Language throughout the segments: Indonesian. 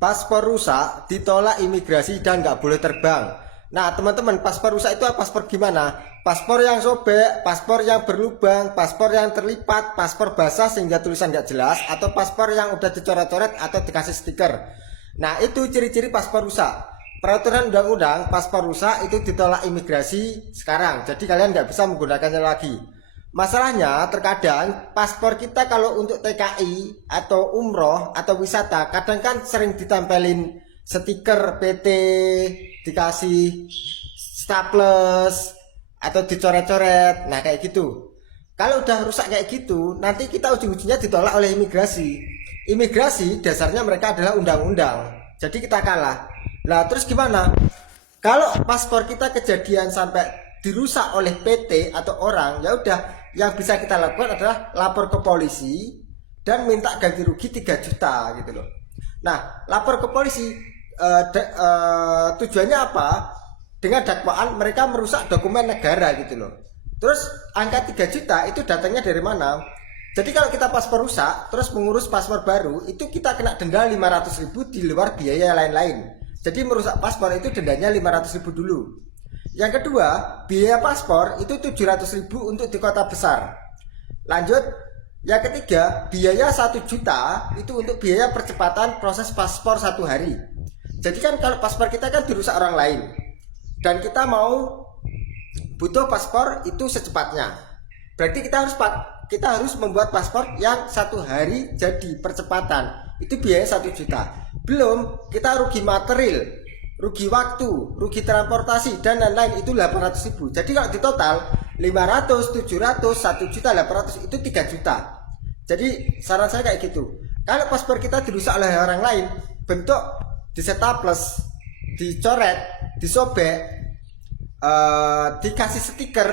Paspor rusak, ditolak imigrasi dan nggak boleh terbang. Nah teman-teman, paspor rusak itu paspor gimana? Paspor yang sobek, paspor yang berlubang, paspor yang terlipat, paspor basah sehingga tulisan nggak jelas, atau paspor yang udah dicoret-coret atau dikasih stiker. Nah itu ciri-ciri paspor rusak. Peraturan undang-undang paspor rusak itu ditolak imigrasi sekarang, jadi kalian nggak bisa menggunakannya lagi. Masalahnya terkadang paspor kita kalau untuk TKI atau umroh atau wisata kadang kan sering ditempelin stiker PT, dikasih staples atau dicoret-coret. Nah kayak gitu. Kalau udah rusak kayak gitu, nanti kita ujung-ujungnya ditolak oleh imigrasi. Imigrasi dasarnya mereka adalah undang-undang. Jadi kita kalah. Nah terus gimana? Kalau paspor kita kejadian sampai dirusak oleh PT atau orang, ya udah, yang bisa kita lakukan adalah lapor ke polisi dan minta ganti rugi 3 juta gitu loh. Nah, lapor ke polisi tujuannya apa? Dengan dakwaan mereka merusak dokumen negara gitu loh. Terus angka 3 juta itu datangnya dari mana? Jadi kalau kita paspor rusak terus mengurus paspor baru, itu kita kena denda 500.000 di luar biaya lain-lain. Jadi merusak paspor itu dendanya 500.000 dulu. Yang kedua, biaya paspor itu 700.000 untuk di kota besar. Lanjut, yang ketiga, biaya 1 juta itu untuk biaya percepatan proses paspor 1 hari. Jadi kan kalau paspor kita kan dirusak orang lain, dan kita mau butuh paspor itu secepatnya. Berarti kita harus membuat paspor yang 1 hari jadi percepatan. Itu biaya 1 juta. Belum kita rugi material, rugi waktu, rugi transportasi dan lain-lain itu 800.000. Jadi kalau di total 500, 700, 1 juta 800 itu 3 juta. Jadi saran saya kayak gitu. Kalau paspor kita dirusak oleh orang lain, bentuk disetaples, dicoret, disobek, dikasih stiker,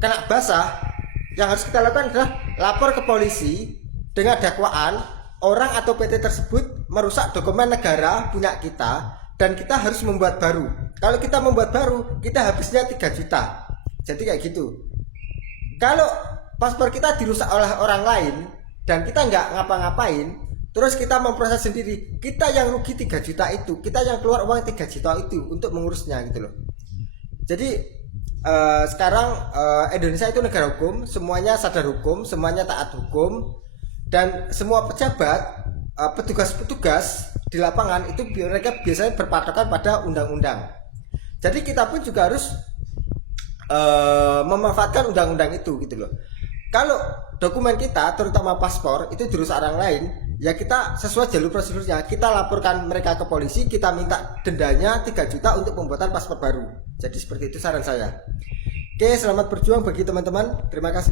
kena basah, yang harus kita lakukan adalah lapor ke polisi dengan dakwaan orang atau PT tersebut merusak dokumen negara punya kita, dan kita harus membuat baru. Kalau kita membuat baru, kita habisnya 3 juta. Jadi kayak gitu. Kalau paspor kita dirusak oleh orang lain dan kita nggak ngapa-ngapain, terus kita memproses sendiri, kita yang rugi 3 juta itu, kita yang keluar uang 3 juta itu untuk mengurusnya gitu loh. Jadi sekarang Indonesia itu negara hukum, semuanya sadar hukum, semuanya taat hukum, dan semua pejabat, petugas-petugas di lapangan itu mereka biasanya berpatokan pada undang-undang. Jadi kita pun juga harus memanfaatkan undang-undang itu gitu loh. Kalau dokumen kita terutama paspor itu dirusak orang lain, ya kita sesuai jalur prosedurnya, kita laporkan mereka ke polisi, kita minta dendanya 3 juta untuk pembuatan paspor baru. Jadi seperti itu saran saya. Oke, selamat berjuang bagi teman-teman. Terima kasih.